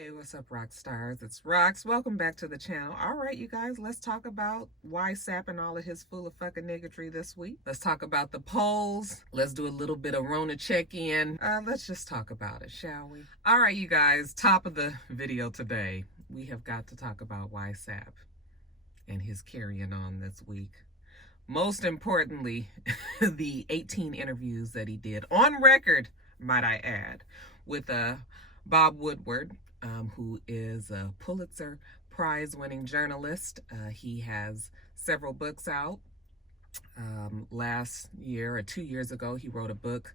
Hey, what's up, rock stars? It's Rox. Welcome back to the channel. All right, you guys, let's talk about why Sap and all of his full of fucking niggatry this week. Let's talk about the polls. Let's do a little bit of Rona check-in. Let's just talk about it, shall we? All right, you guys, top of the video today. We have got to talk about why Sap and his carrying on this week. Most importantly, the 18 interviews that he did on record, might I add, with Bob Woodward, who is a Pulitzer Prize-winning journalist. He has several books out. Last year or 2 years ago, he wrote a book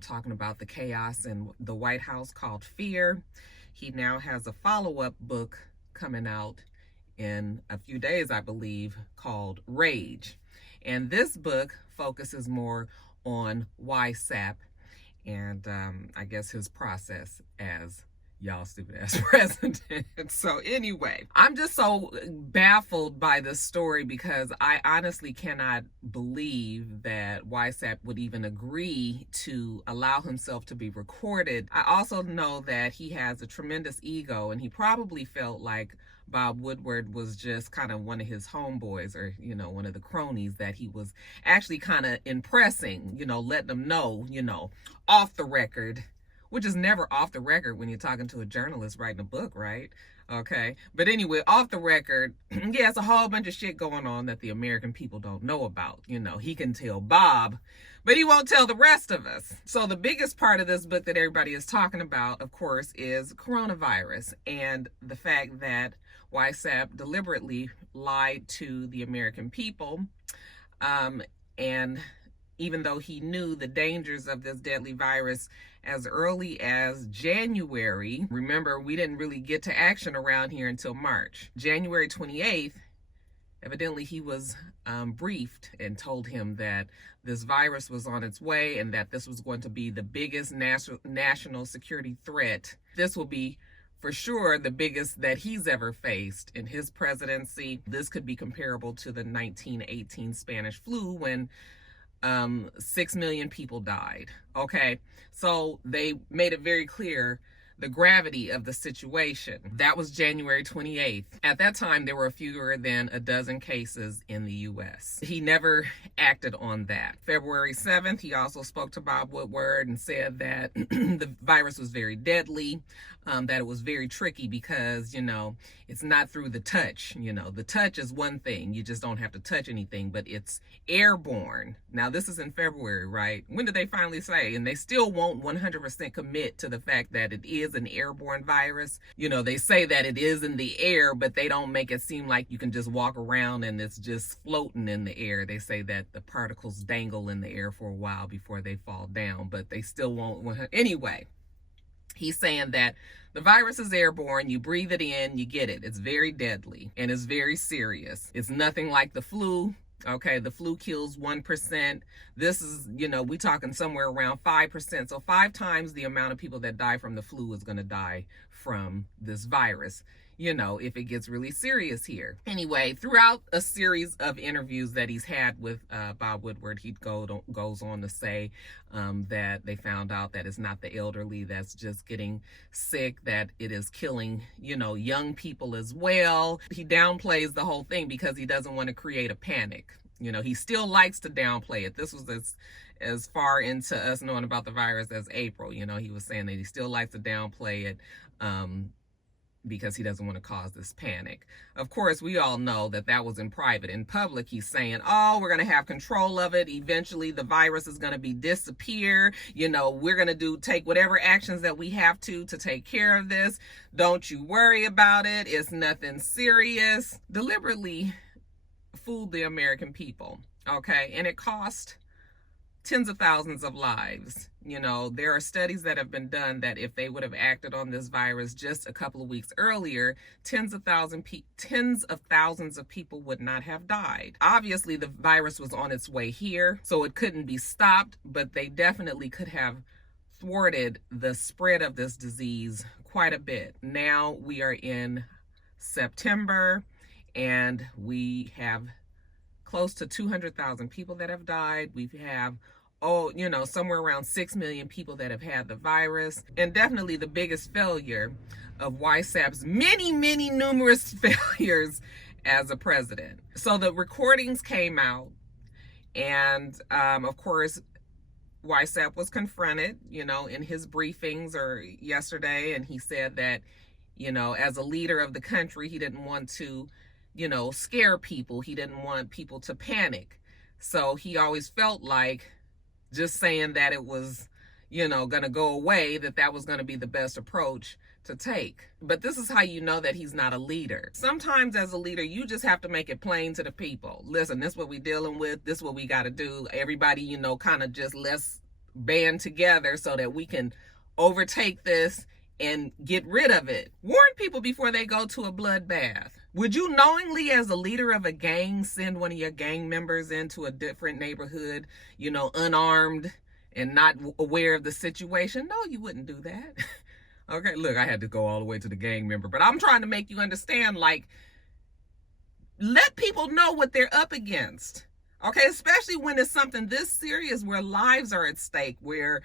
talking about the chaos in the White House called Fear. He now has a follow-up book coming out in a few days, I believe, called Rage. And this book focuses more on why Sap and I guess his process as y'all stupid ass president. So anyway, I'm just so baffled by this story because I honestly cannot believe that YSAP would even agree to allow himself to be recorded. I also know that he has a tremendous ego, and he probably felt like Bob Woodward was just kind of one of his homeboys, or, you know, one of the cronies that he was actually kind of impressing, you know, letting them know, you know, off the record, which is never off the record when you're talking to a journalist writing a book, right? Okay. But anyway, off the record, yeah, it's a whole bunch of shit going on that the American people don't know about. You know, he can tell Bob, but he won't tell the rest of us. So the biggest part of this book that everybody is talking about, of course, is coronavirus and the fact that YSAP deliberately lied to the American people. And even though he knew the dangers of this deadly virus as early as January, remember, we didn't really get to action around here until March. January 28th, evidently he was briefed and told him that this virus was on its way and that this was going to be the biggest national security threat. This will be for sure the biggest that he's ever faced in his presidency. This could be comparable to the 1918 Spanish flu when 6 million people died. Okay, so they made it very clear the gravity of the situation. That was January 28th. At that time, there were fewer than a dozen cases in the U.S. He never acted on that. February 7th, he also spoke to Bob Woodward and said that the virus was very deadly, that it was very tricky because, you know, it's not through the touch. You know, the touch is one thing. You just don't have to touch anything, but it's airborne. Now, this is in February, right? When did they finally say? And they still won't 100% commit to the fact that it is an airborne virus. You know, they say that it is in the air, but they don't make it seem like you can just walk around and it's just floating in the air. They say that the particles dangle in the air for a while before they fall down, but they still won't. Anyway, he's saying that the virus is airborne. You breathe it in, you get it. It's very deadly and it's very serious. It's nothing like the flu. Okay, the flu kills 1%. This is, you know, we talking somewhere around 5%. So 5 times the amount of people that die from the flu is going to die from this virus, you know, if it gets really serious here. Anyway, throughout a series of interviews that he's had with Bob Woodward, he goes on to say that they found out that it's not the elderly that's just getting sick, that it is killing, you know, young people as well. He downplays the whole thing because he doesn't want to create a panic. You know, he still likes to downplay it. This was as far into us knowing about the virus as April. You know, he was saying that he still likes to downplay it because he doesn't want to cause this panic. Of course, we all know that that was in private. In public, he's saying, oh, we're going to have control of it. Eventually, the virus is going to disappear. You know, we're going to take whatever actions that we have to take care of this. Don't you worry about it. It's nothing serious. Deliberately fooled the American people, okay? And it cost tens of thousands of lives. You know, there are studies that have been done that if they would have acted on this virus just a couple of weeks earlier, tens of thousands of people would not have died. Obviously, the virus was on its way here, so it couldn't be stopped, but they definitely could have thwarted the spread of this disease quite a bit. Now we are in September, and we have close to 200,000 people that have died. We have somewhere around 6 million people that have had the virus. And definitely the biggest failure of Weissap's many numerous failures as a president. So the recordings came out, and of course, Weissap was confronted, in his briefings or yesterday, and he said that, as a leader of the country, he didn't want to, scare people. He didn't want people to panic. So he always felt like just saying that it was, going to go away, that was going to be the best approach to take. But this is how you know that he's not a leader. Sometimes as a leader, you just have to make it plain to the people. Listen, this is what we're dealing with. This is what we got to do. Everybody, kind of just let's band together so that we can overtake this and get rid of it. Warn people before they go to a bloodbath. Would you knowingly, as a leader of a gang, send one of your gang members into a different neighborhood, unarmed and not aware of the situation? No, you wouldn't do that. Okay, look, I had to go all the way to the gang member, but I'm trying to make you understand, like, let people know what they're up against. Okay, especially when it's something this serious where lives are at stake, where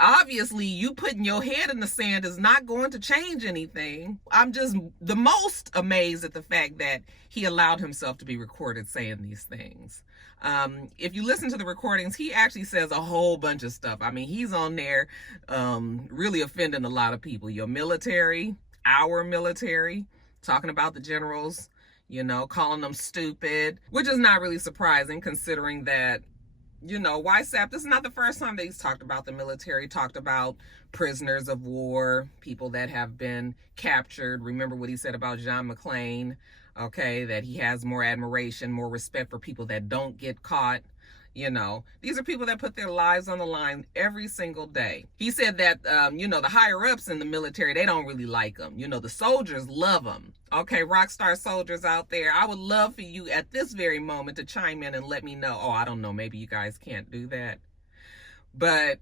obviously you putting your head in the sand is not going to change anything. I'm just the most amazed at the fact that he allowed himself to be recorded saying these things. If you listen to the recordings, he actually says a whole bunch of stuff. I mean, he's on there really offending a lot of people. Your military, our military, talking about the generals, calling them stupid, which is not really surprising considering that, Weissap, this is not the first time that he's talked about the military, talked about prisoners of war, people that have been captured. Remember what he said about John McClane, okay, that he has more admiration, more respect for people that don't get caught. These are people that put their lives on the line every single day. He said that, the higher ups in the military, they don't really like him. The soldiers love him. Okay, rock star soldiers out there, I would love for you at this very moment to chime in and let me know. Oh, I don't know, maybe you guys can't do that. But,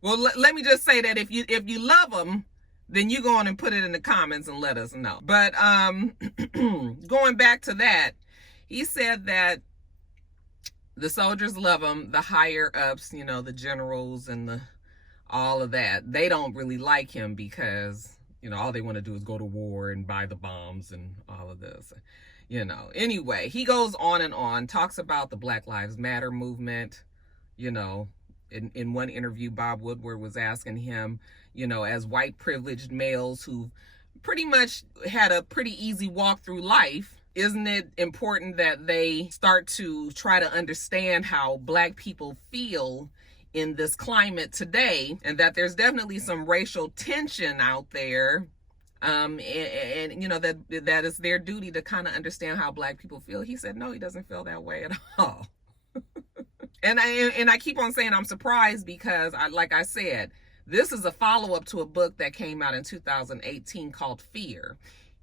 well, let me just say that if you love them, then you go on and put it in the comments and let us know. But going back to that, he said that the soldiers love him, the higher ups, the generals and all of that, they don't really like him because, all they want to do is go to war and buy the bombs and all of this, Anyway, he goes on and on, talks about the Black Lives Matter movement, In one interview, Bob Woodward was asking him, as white privileged males who pretty much had a pretty easy walk through life, isn't it important that they start to try to understand how Black people feel in this climate today, and that there's definitely some racial tension out there, and that is their duty to kind of understand how Black people feel? He said no, he doesn't feel that way at all. And I keep on saying I'm surprised because, like I said, this is a follow-up to a book that came out in 2018 called Fear.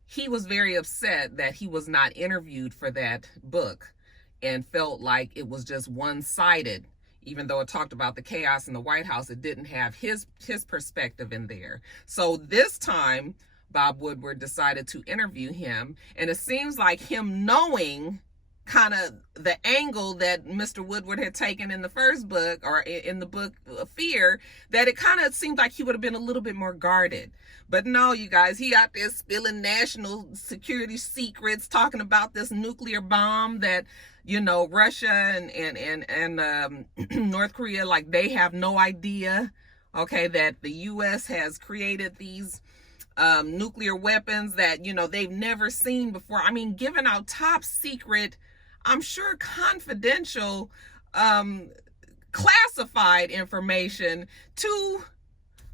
He was very upset that he was not interviewed for that book and felt like it was just one-sided. Even though it talked about the chaos in the White House, it didn't have his perspective in there. So this time, Bob Woodward decided to interview him, and it seems like him knowing kind of the angle that Mr. Woodward had taken in the first book, or in the book Fear, that it kind of seemed like he would have been a little bit more guarded. But no, you guys, he out there spilling national security secrets, talking about this nuclear bomb that, Russia and North Korea, like, they have no idea, okay, that the U.S. has created these nuclear weapons that, they've never seen before. I mean, giving out top secret, I'm sure confidential, classified information to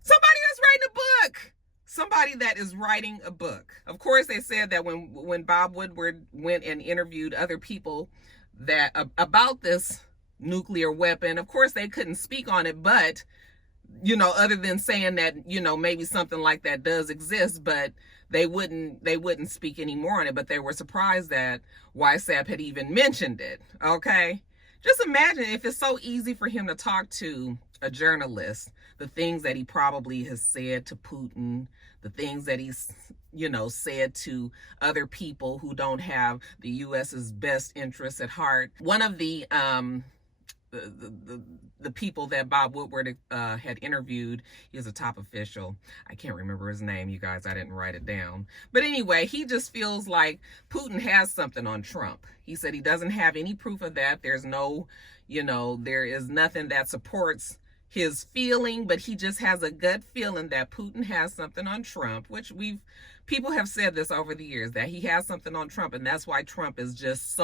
somebody that's writing a book. Somebody that is writing a book. Of course, they said that when Bob Woodward went and interviewed other people that about this nuclear weapon, of course they couldn't speak on it, but other than saying that maybe something like that does exist, but they wouldn't speak anymore on it. But they were surprised that Weissap had even mentioned it. Okay, just imagine if it's so easy for him to talk to a journalist, the things that he probably has said to Putin, the things that he's said to other people who don't have the U.S.'s best interests at heart. One of the the people that Bob Woodward had interviewed. He was a top official. I can't remember his name, you guys. I didn't write it down. But anyway, he just feels like Putin has something on Trump. He said he doesn't have any proof of that. There's no, there is nothing that supports his feeling, but he just has a gut feeling that Putin has something on Trump, which people have said this over the years, that he has something on Trump, and that's why Trump is just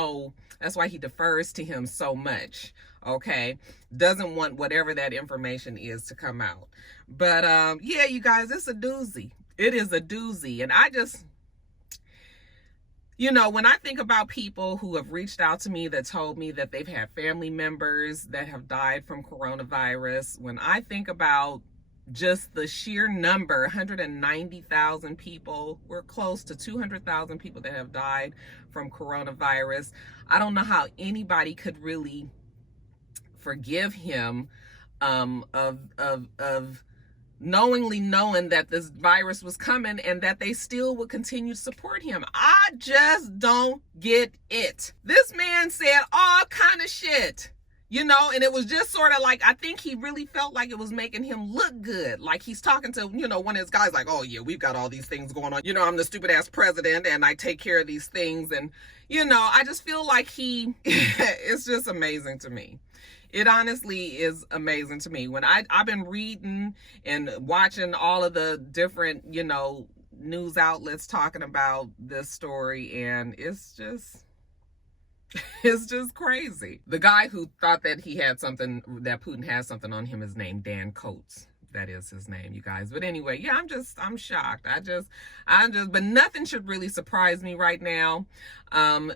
that's why he defers to him so much, okay? Doesn't want whatever that information is to come out. But yeah, you guys, it's a doozy. It is a doozy. And I just, when I think about people who have reached out to me that told me that they've had family members that have died from coronavirus, when I think about just the sheer number, 190,000 people, we're close to 200,000 people that have died from coronavirus. I don't know how anybody could really forgive him of knowingly knowing that this virus was coming and that they still would continue to support him. I just don't get it. This man said all kind of shit. And it was just sort of like, I think he really felt like it was making him look good. Like he's talking to, one of his guys like, oh yeah, we've got all these things going on. I'm the stupid ass president and I take care of these things. And, I just feel like it's just amazing to me. It honestly is amazing to me. When I've been reading and watching all of the different, news outlets talking about this story, and it's just crazy. The guy who thought that that Putin has something on him is named Dan Coates. That is his name, you guys. But anyway, yeah, I'm shocked. But nothing should really surprise me right now,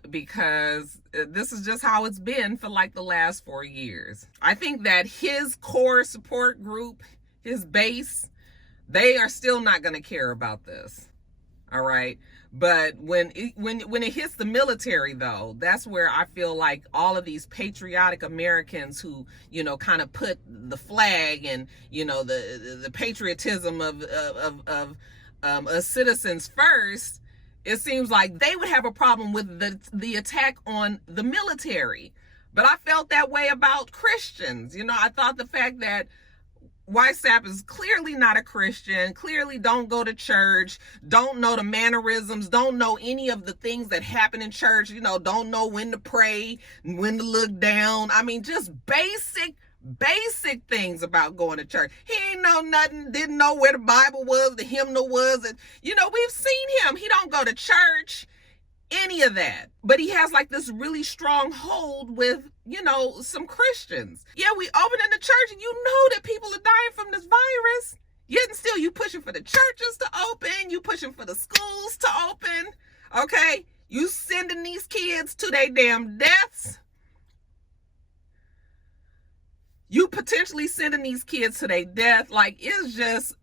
because this is just how it's been for like the last 4 years. I think that his core support group, his base, they are still not going to care about this. All right. But when it hits the military, though, that's where I feel like all of these patriotic Americans who, kind of put the flag and, the patriotism of us citizens first, it seems like they would have a problem with the attack on the military. But I felt that way about Christians. I thought the fact that WhatsApp is clearly not a Christian, clearly don't go to church, don't know the mannerisms, don't know any of the things that happen in church, don't know when to pray, when to look down. I mean, just basic things about going to church. He ain't know nothing, didn't know where the Bible was, the hymnal was. And, we've seen him. He don't go to church, any of that. But he has like this really strong hold with, some Christians. Yeah, we open in the church and that people are dying from this virus. Yet and still you pushing for the churches to open. You pushing for the schools to open. Okay? You sending these kids to their damn deaths. You potentially sending these kids to their death. Like, it's just...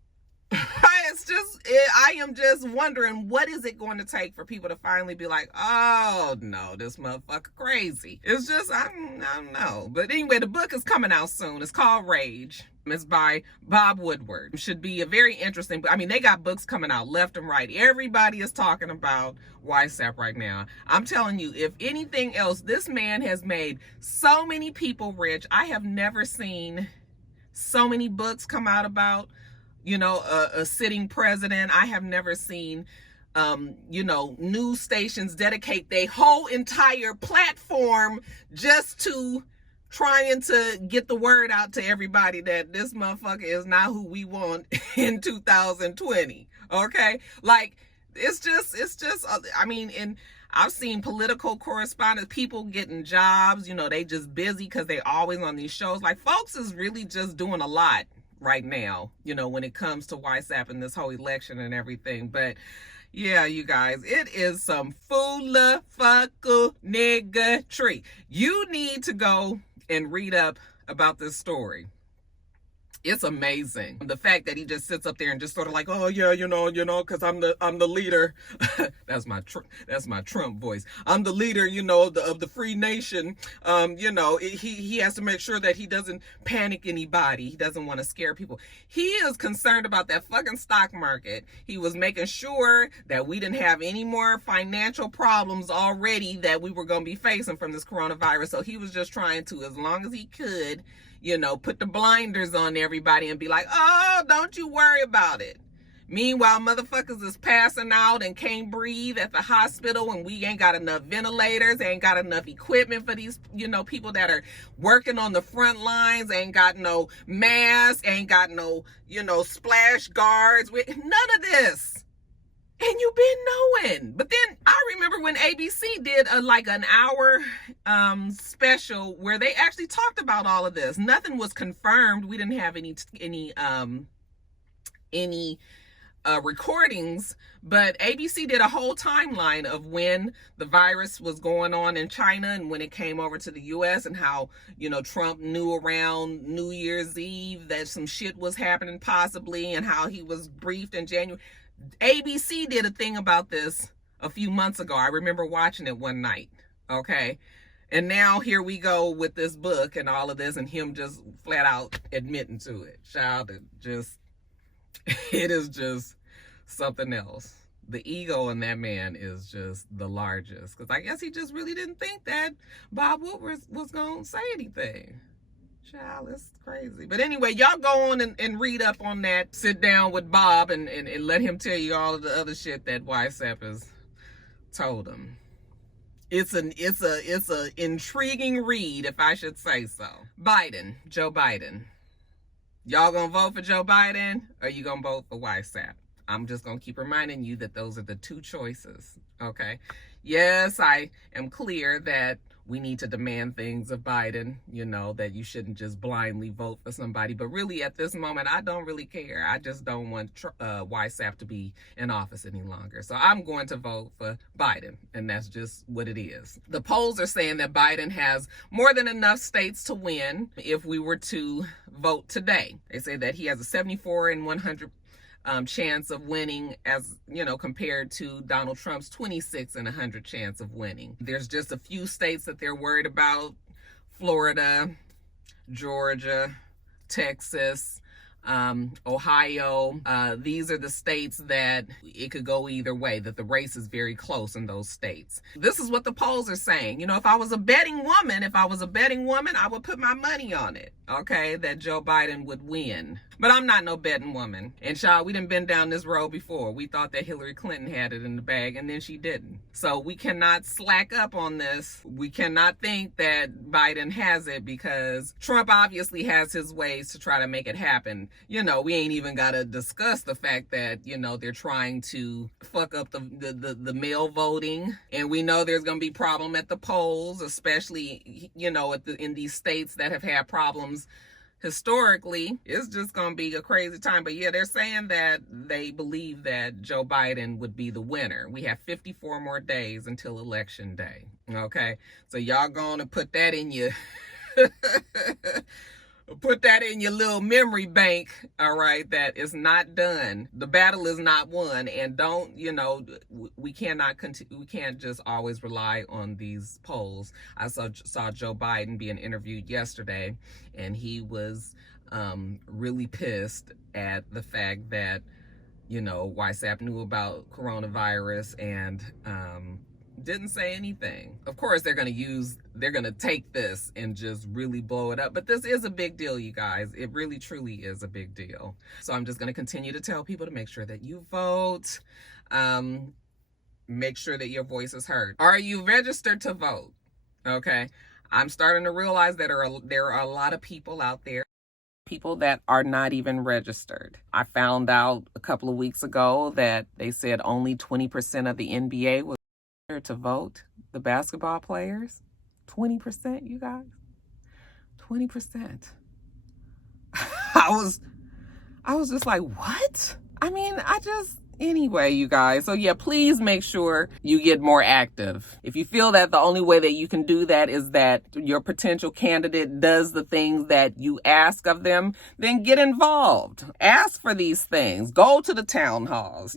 I am just wondering, what is it going to take for people to finally be like, oh no, this motherfucker crazy. It's just, I don't know. But anyway, the book is coming out soon. It's called Rage. It's by Bob Woodward. It should be a very interesting book. I mean, they got books coming out left and right. Everybody is talking about WhatsApp right now. I'm telling you, if anything else, this man has made so many people rich. I have never seen so many books come out about a sitting president. I have never seen, news stations dedicate their whole entire platform just to trying to get the word out to everybody that this motherfucker is not who we want in 2020. Okay. Like, it's just, and I've seen political correspondents, people getting jobs, they just busy because they always on these shows. Like, folks is really just doing a lot right now, when it comes to WhatsApp and this whole election and everything. But yeah, you guys, it is some fucking nigga tree. You need to go and read up about this story. It's amazing. The fact that he just sits up there and just sort of like, oh yeah, because I'm the leader. That's my Trump voice. I'm the leader, of the free nation. He has to make sure that he doesn't panic anybody. He doesn't want to scare people. He is concerned about that fucking stock market. He was making sure that we didn't have any more financial problems already that we were going to be facing from this coronavirus. So he was just trying to, as long as he could, put the blinders on everybody and be like, oh, don't you worry about it. Meanwhile, motherfuckers is passing out and can't breathe at the hospital, and we ain't got enough ventilators, ain't got enough equipment for these, people that are working on the front lines, ain't got no masks, ain't got no, splash guards, with none of this. And you've been knowing. But then I remember when ABC did an hour special where they actually talked about all of this. Nothing was confirmed. We didn't have any recordings, but ABC did a whole timeline of when the virus was going on in China and when it came over to the US, and how, Trump knew around New Year's Eve that some shit was happening possibly, and how he was briefed in January. ABC did a thing about this a few months ago. I remember watching it one night. Okay. And now here we go with this book and all of this, and him just flat out admitting to it. Child, it is just something else. The ego in that man is just the largest. Because I guess he just really didn't think that Bob Woodward was going to say anything. Child, it's crazy. But anyway, y'all go on and read up on that. Sit down with Bob and let him tell you all of the other shit that YSAP has told him. It's a intriguing read, if I should say so. Joe Biden. Y'all gonna vote for Joe Biden, or you gonna vote for YSAP? I'm just gonna keep reminding you that those are the two choices. Okay. Yes, I am clear that we need to demand things of Biden, that you shouldn't just blindly vote for somebody. But really, at this moment, I don't really care. I just don't want YSAP to be in office any longer. So I'm going to vote for Biden, and that's just what it is. The polls are saying that Biden has more than enough states to win if we were to vote today. They say that he has a 74 in 100 chance of winning, as compared to Donald Trump's 26 in 100 chance of winning. There's just a few states that they're worried about: Florida, Georgia, Texas, Ohio. These are the states that it could go either way, that the race is very close in those states. This is what the polls are saying. If I was a betting woman, I would put my money on it, okay, that Joe Biden would win. But I'm not no betting woman. And child, we done been down this road before. We thought that Hillary Clinton had it in the bag, and then she didn't. So we cannot slack up on this. We cannot think that Biden has it, because Trump obviously has his ways to try to make it happen. We ain't even got to discuss the fact that, they're trying to fuck up the mail voting. And we know there's going to be problem at the polls, especially, in these states that have had problems historically. It's just going to be a crazy time. But yeah, they're saying that they believe that Joe Biden would be the winner. We have 54 more days until election day. Okay. So y'all going to put that in your little memory bank. All right. That is not done. The battle is not won. And we can't just always rely on these polls. I saw Joe Biden being interviewed yesterday, and he was really pissed at the fact that, YSAP knew about coronavirus and didn't say anything. Of course, they're going to take this and just really blow it up. But this is a big deal, you guys. It really, truly is a big deal. So I'm just going to continue to tell people to make sure that you vote. Make sure that your voice is heard. Are you registered to vote? Okay. I'm starting to realize that there are a lot of people out there, people that are not even registered. I found out a couple of weeks ago that they said only 20% of the NBA was to vote, the basketball players. 20%, you guys. 20%. I was just like, what? I mean, Anyway, you guys, so yeah, please make sure you get more active. If you feel that the only way that you can do that is that your potential candidate does the things that you ask of them, then get involved. Ask for these things. Go to the town halls,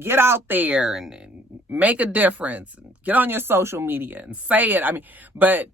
get out there and make a difference. Get on your social media and say it. But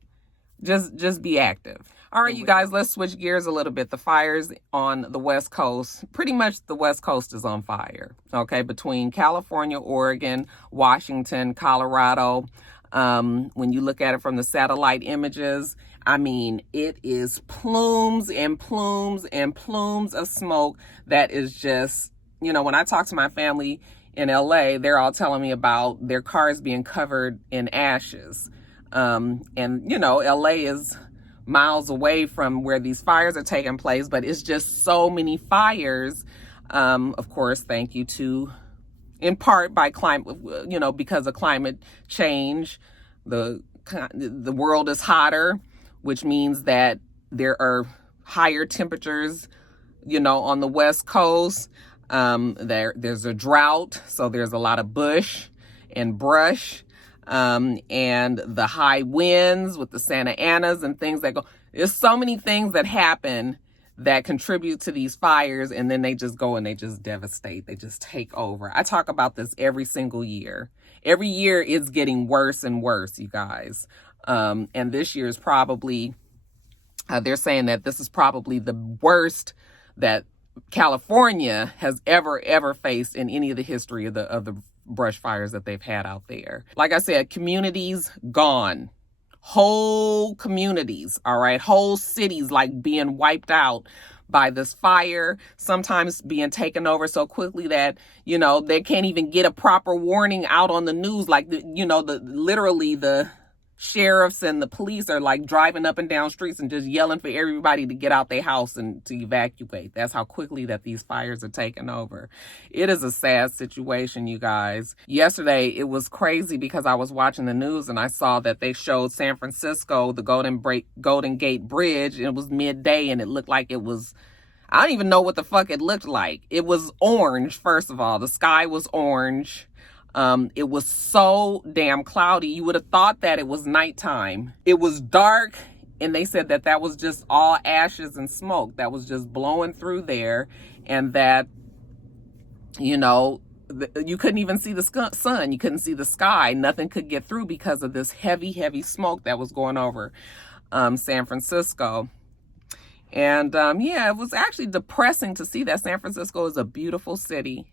just be active. All right, you guys, let's switch gears a little bit. The fires on the West Coast, pretty much the West Coast is on fire, okay, between California, Oregon, Washington, Colorado. When you look at it from the satellite images, it is plumes and plumes and plumes of smoke that is just, when I talk to my family in LA, they're all telling me about their cars being covered in ashes. LA is miles away from where these fires are taking place, but it's just so many fires. Of course, thank you to, in part by climate, because of climate change, the world is hotter, which means that there are higher temperatures, on the West Coast. There's a drought, so there's a lot of bush and brush. And the high winds with the Santa Anas and things that go. There's so many things that happen that contribute to these fires, and then they just go and they just devastate. They just take over. I talk about this every single year. Every year it's getting worse and worse, you guys. And this year is probably, they're saying that this is probably the worst that California has ever faced in any of the history of the brush fires that they've had out there. Like I said, communities gone. Whole communities, all right? Whole cities like being wiped out by this fire, sometimes being taken over so quickly that, they can't even get a proper warning out on the news. Like, literally the sheriffs and the police are like driving up and down streets and just yelling for everybody to get out their house and to evacuate. That's how quickly that these fires are taking over. It is a sad situation, you guys. Yesterday, it was crazy because I was watching the news and I saw that they showed San Francisco, the Golden Gate Bridge. And it was midday and it looked like it was, I don't even know what the fuck it looked like. It was orange, first of all. The sky was orange. It was so damn cloudy. You would have thought that it was nighttime. It was dark, and they said that was just all ashes and smoke that was just blowing through there, and that, you couldn't even see the sun. You couldn't see the sky. Nothing could get through because of this heavy smoke that was going over San Francisco. And it was actually depressing to see that. San Francisco is a beautiful city.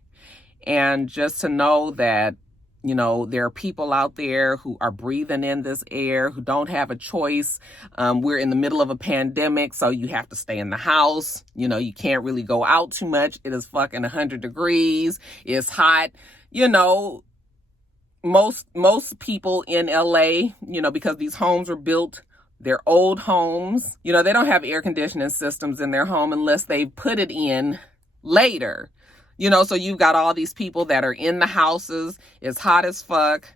And just to know that, there are people out there who are breathing in this air, who don't have a choice. We're in the middle of a pandemic, so you have to stay in the house. You can't really go out too much. It is fucking 100 degrees. It's hot. Most people in LA, because these homes were built, they're old homes. They don't have air conditioning systems in their home unless they put it in later. So you've got all these people that are in the houses. It's hot as fuck.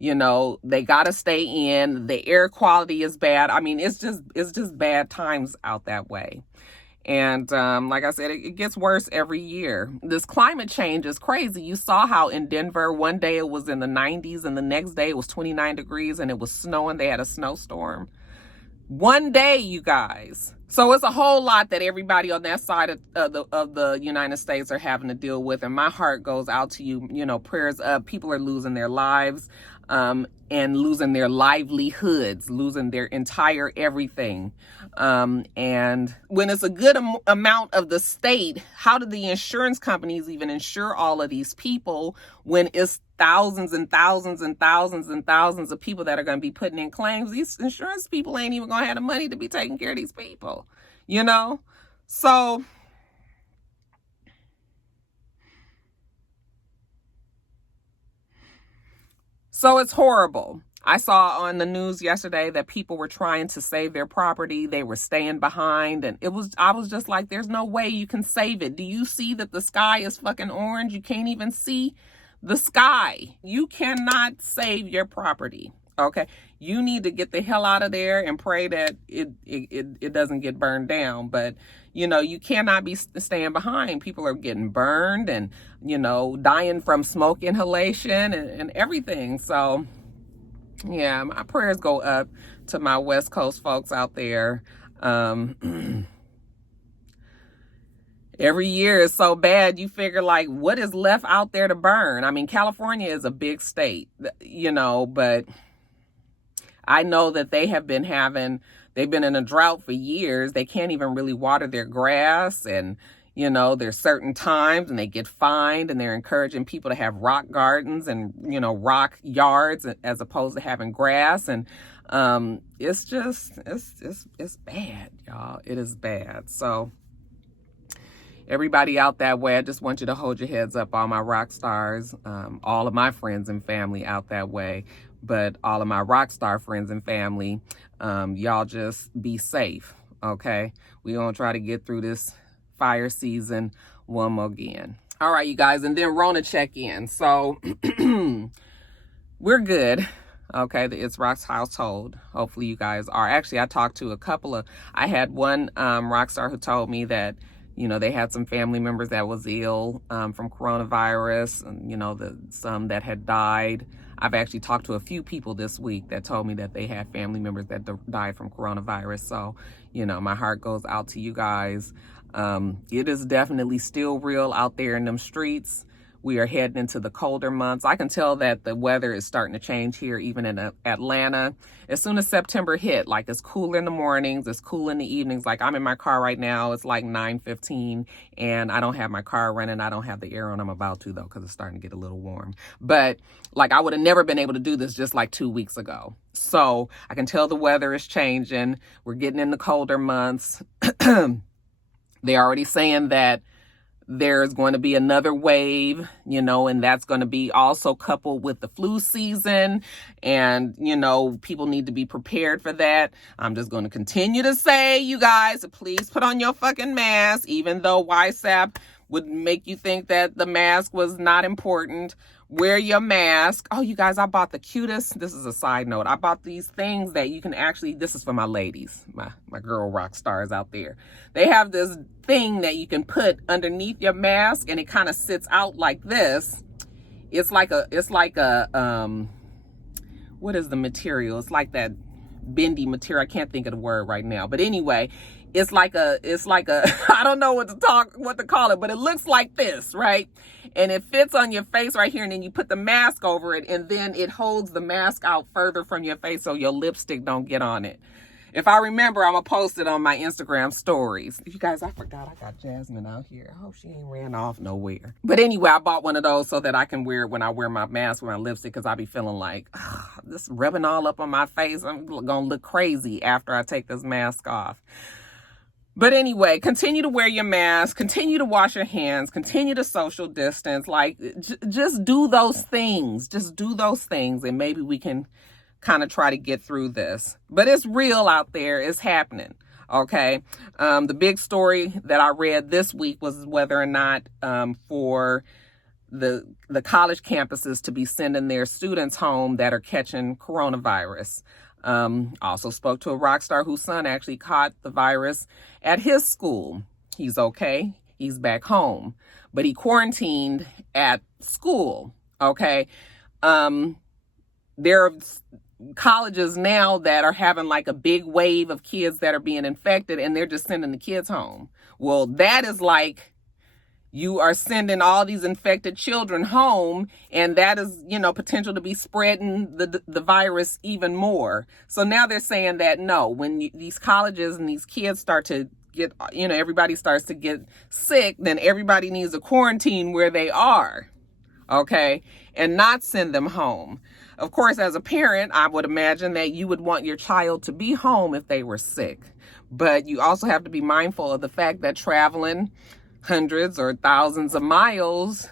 They got to stay in. The air quality is bad. It's just bad times out that way. And like I said, it gets worse every year. This climate change is crazy. You saw how in Denver, one day it was in the 90s and the next day it was 29 degrees and it was snowing. They had a snowstorm. One day, you guys. So it's a whole lot that everybody on that side of the United States are having to deal with. And my heart goes out to you. Prayers up. People are losing their lives and losing their livelihoods, losing their entire everything. And when it's a good amount of the state, how do the insurance companies even insure all of these people when it's thousands and thousands and thousands and thousands of people that are going to be putting in claims? These insurance people ain't even going to have the money to be taking care of these people, So it's horrible. I saw on the news yesterday that people were trying to save their property. They were staying behind. And I was just like, there's no way you can save it. Do you see that the sky is fucking orange? You can't even see the sky. You cannot save your property. Okay, you need to get the hell out of there and pray that it doesn't get burned down. But you cannot be staying behind. People are getting burned and dying from smoke inhalation and everything. So yeah, my prayers go up to my West Coast folks out there. Every year is so bad, you figure like, what is left out there to burn? I mean, California is a big state, but I know that they've been in a drought for years. They can't even really water their grass, and there's certain times and they get fined, and they're encouraging people to have rock gardens and rock yards as opposed to having grass. And it's bad, y'all. It is bad. So everybody out that way, I just want you to hold your heads up, all my rock stars, all of my friends and family out that way, but all of my rock star friends and family, y'all just be safe, okay? We gonna try to get through this fire season one more again. All right, you guys, and then Rona check-in. So we're good. Okay, the It's Rock's household. Hopefully you guys are. Actually, I talked to I had one rock star who told me that they had some family members that was ill from coronavirus, and some that had died. I've actually talked to a few people this week that told me that they had family members that died from coronavirus. So, my heart goes out to you guys. It is definitely still real out there in them streets. We are heading into the colder months. I can tell that the weather is starting to change here, even in Atlanta. As soon as September hit, like, it's cooler in the mornings, it's cool in the evenings. Like, I'm in my car right now, it's like 9:15, and I don't have my car running. I don't have the air on. I'm about to, though, because it's starting to get a little warm. But, like, I would have never been able to do this just like 2 weeks ago. So I can tell the weather is changing. We're getting in the colder months. They're already saying that there's going to be another wave, and that's going to be also coupled with the flu season. And, people need to be prepared for that. I'm just going to continue to say, you guys, please put on your fucking mask, even though YSAP would make you think that the mask was not important. Wear your mask. Oh, you guys, I bought the cutest. This is a side note. I bought these things that you can actually, this is for my ladies, my girl rock stars out there. They have this thing that you can put underneath your mask, and it kind of sits out like this. It's like a, what is the material? It's like that bendy material. I can't think of the word right now. But anyway, it's like a, I don't know what to call it, but it looks like this, right? And it fits on your face right here, and then you put the mask over it, and then it holds the mask out further from your face so your lipstick don't get on it. If I remember, I'm gonna post it on my Instagram stories. You guys, I forgot I got Jasmine out here. I hope she ain't ran off nowhere. But anyway, I bought one of those so that I can wear it when I wear my mask with my lipstick, because I be feeling like, this rubbing all up on my face. I'm gonna look crazy after I take this mask off. But anyway, continue to wear your mask, continue to wash your hands, continue to social distance. Like, just do those things. Just do those things, and maybe we can kind of try to get through this. But it's real out there. It's happening. Okay. The big story that I read this week was whether or not for the college campuses to be sending their students home that are catching coronavirus. Also spoke to a rock star whose son actually caught the virus at his school. He's okay. He's back home, but he quarantined at school. Okay. There are colleges now that are having like a big wave of kids that are being infected, and they're just sending the kids home. Well, that is like, you are sending all these infected children home, and that is, potential to be spreading the virus even more. So now they're saying that no, when these colleges and these kids start to get, everybody starts to get sick, then everybody needs a quarantine where they are, okay, and not send them home. Of course, as a parent, I would imagine that you would want your child to be home if they were sick. But you also have to be mindful of the fact that traveling hundreds or thousands of miles,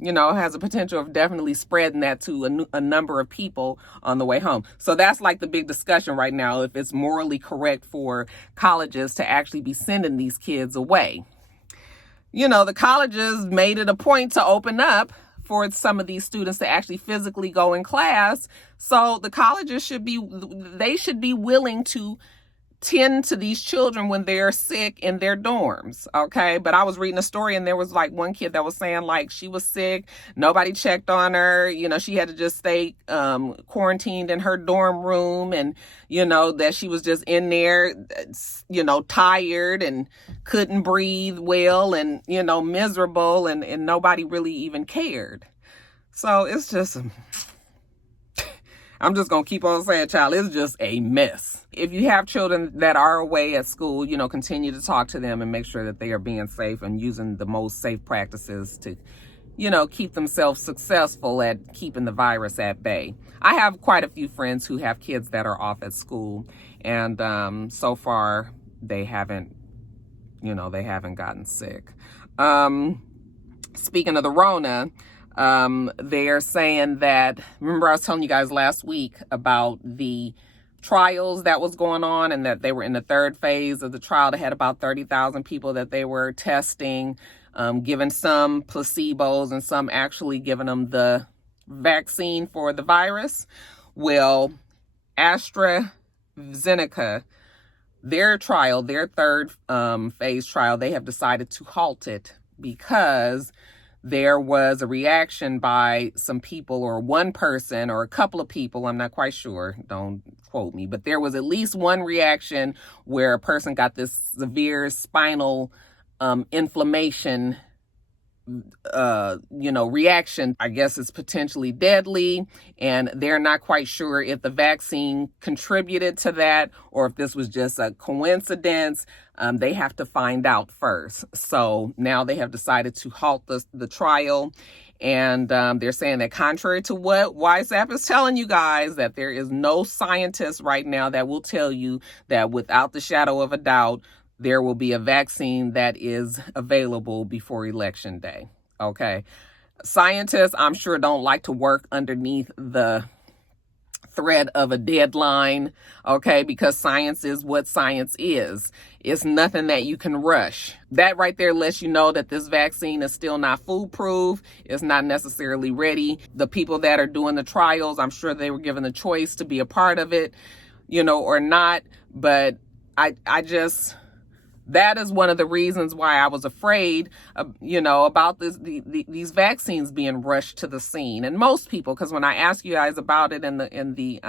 has a potential of definitely spreading that to a number of people on the way home. So that's like the big discussion right now, if it's morally correct for colleges to actually be sending these kids away. The colleges made it a point to open up for some of these students to actually physically go in class. So the colleges should be willing to tend to these children when they're sick in their dorms. Okay. But I was reading a story and there was like one kid that was saying like she was sick. Nobody checked on her. You know, she had to just stay quarantined in her dorm room, and, you know, that she was just in there, you know, tired and couldn't breathe well and, you know, miserable, and nobody really even cared. So it's just, I'm just going to keep on saying, child, it's just a mess. If you have children that are away at school, you know, continue to talk to them and make sure that they are being safe and using the most safe practices to, you know, keep themselves successful at keeping the virus at bay. I have quite a few friends who have kids that are off at school, and so far they haven't gotten sick. Speaking of the Rona, they're saying that, remember I was telling you guys last week about the trials that was going on, and that they were in the third phase of the trial. They had about 30,000 people that they were testing, giving some placebos and some actually giving them the vaccine for the virus. Well, AstraZeneca, their trial, their third phase trial, they have decided to halt it because there was a reaction by some people, or one person or a couple of people, I'm not quite sure, don't quote me, but there was at least one reaction where a person got this severe spinal inflammation reaction. I guess it's potentially deadly, and they're not quite sure if the vaccine contributed to that or if this was just a coincidence. They have to find out first. So now they have decided to halt the trial. And they're saying that contrary to what WISAP is telling you guys, that there is no scientist right now that will tell you that without the shadow of a doubt, there will be a vaccine that is available before Election Day. Okay. Scientists, I'm sure, don't like to work underneath the threat of a deadline, okay, because science is what science is. It's nothing that you can rush. That right there lets you know that this vaccine is still not foolproof. It's not necessarily ready. The people that are doing the trials, I'm sure they were given the choice to be a part of it, you know, or not. But I just, that is one of the reasons why I was afraid, about these vaccines being rushed to the scene. And most people, because when I asked you guys about it in the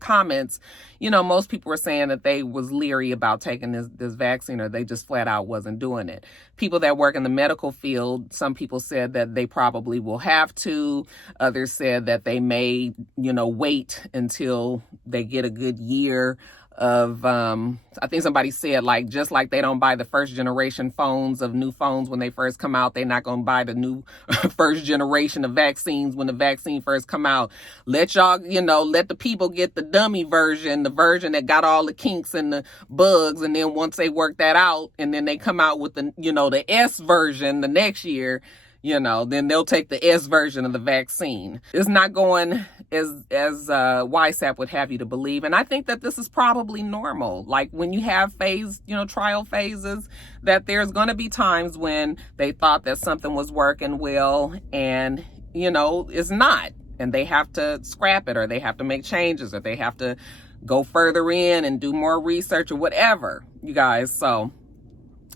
comments, most people were saying that they was leery about taking this vaccine, or they just flat out wasn't doing it. People that work in the medical field, some people said that they probably will have to. Others said that they may, wait until they get a good year of, I think somebody said, like, just like they don't buy the first generation phones of new phones when they first come out, they're not going to buy the new first generation of vaccines when the vaccine first come out. Let y'all, let the people get the dummy version, the version that got all the kinks and the bugs. And then once they work that out, and then they come out with the, the S version the next year, then they'll take the S version of the vaccine. It's not going as WISAP would have you to believe. And I think that this is probably normal. Like when you have trial phases, that there's going to be times when they thought that something was working well and, it's not. And they have to scrap it, or they have to make changes, or they have to go further in and do more research, or whatever, you guys. So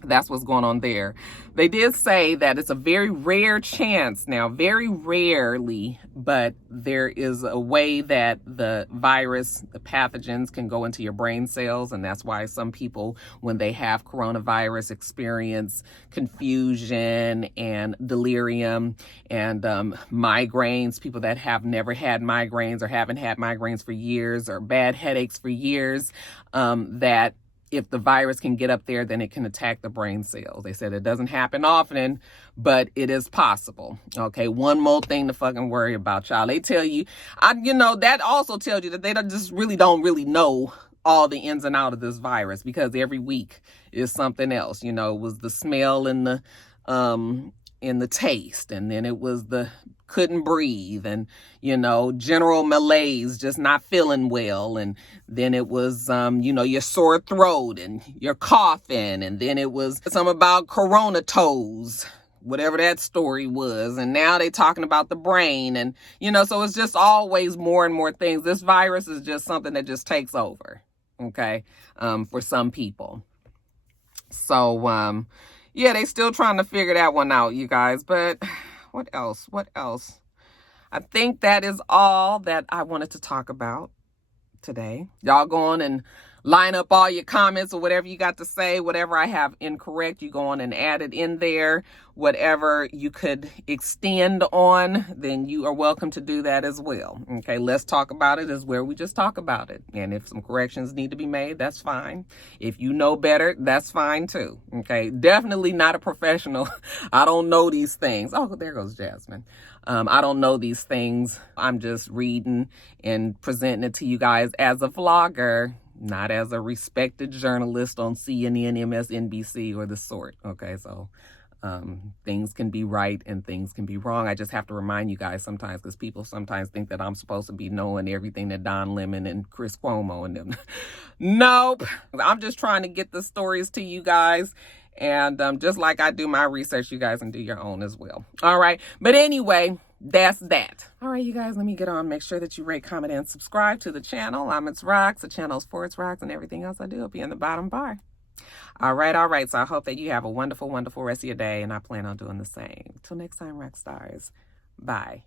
that's what's going on there. They did say that it's a very rare chance now, very rarely, but there is a way that the virus, the pathogens can go into your brain cells. And that's why some people, when they have coronavirus, experience confusion and delirium and migraines. People that have never had migraines or haven't had migraines for years, or bad headaches for years, that if the virus can get up there, then it can attack the brain cells. They said it doesn't happen often, but it is possible. Okay, one more thing to fucking worry about, y'all. They tell you, that also tells you that they don't really know all the ins and outs of this virus, because every week is something else. It was the smell and the taste, and then it was the couldn't breathe, and general malaise, just not feeling well, and then it was your sore throat and your coughing, and then it was something about corona toes, whatever that story was. And now they're talking about the brain. And, you know, so it's just always more and more things. This virus is just something that just takes over, okay, for some people. So, yeah, they still trying to figure that one out, you guys. But what else? What else? I think that is all that I wanted to talk about today. Y'all go on and line up all your comments or whatever you got to say. Whatever I have incorrect, you go on and add it in there. Whatever you could extend on, then you are welcome to do that as well. Okay, let's talk about it is where we just talk about it. And if some corrections need to be made, that's fine. If you know better, that's fine too. Okay, definitely not a professional. I don't know these things. Oh, there goes Jasmine. I don't know these things. I'm just reading and presenting it to you guys as a vlogger, not as a respected journalist on CNN, MSNBC, or the sort. Okay, so things can be right and things can be wrong. I just have to remind you guys sometimes, because people sometimes think that I'm supposed to be knowing everything that Don Lemon and Chris Cuomo and them. Nope. I'm just trying to get the stories to you guys. And just like I do my research, you guys can do your own as well. All right. But anyway, that's that. All right, you guys, let me get on. Make sure that you rate, comment, and subscribe to the channel. It's Rocks. The channel's for It's Rocks, and everything else I do will be in the bottom bar. All right, all right. So I hope that you have a wonderful, wonderful rest of your day, and I plan on doing the same. Till next time, rock stars. Bye.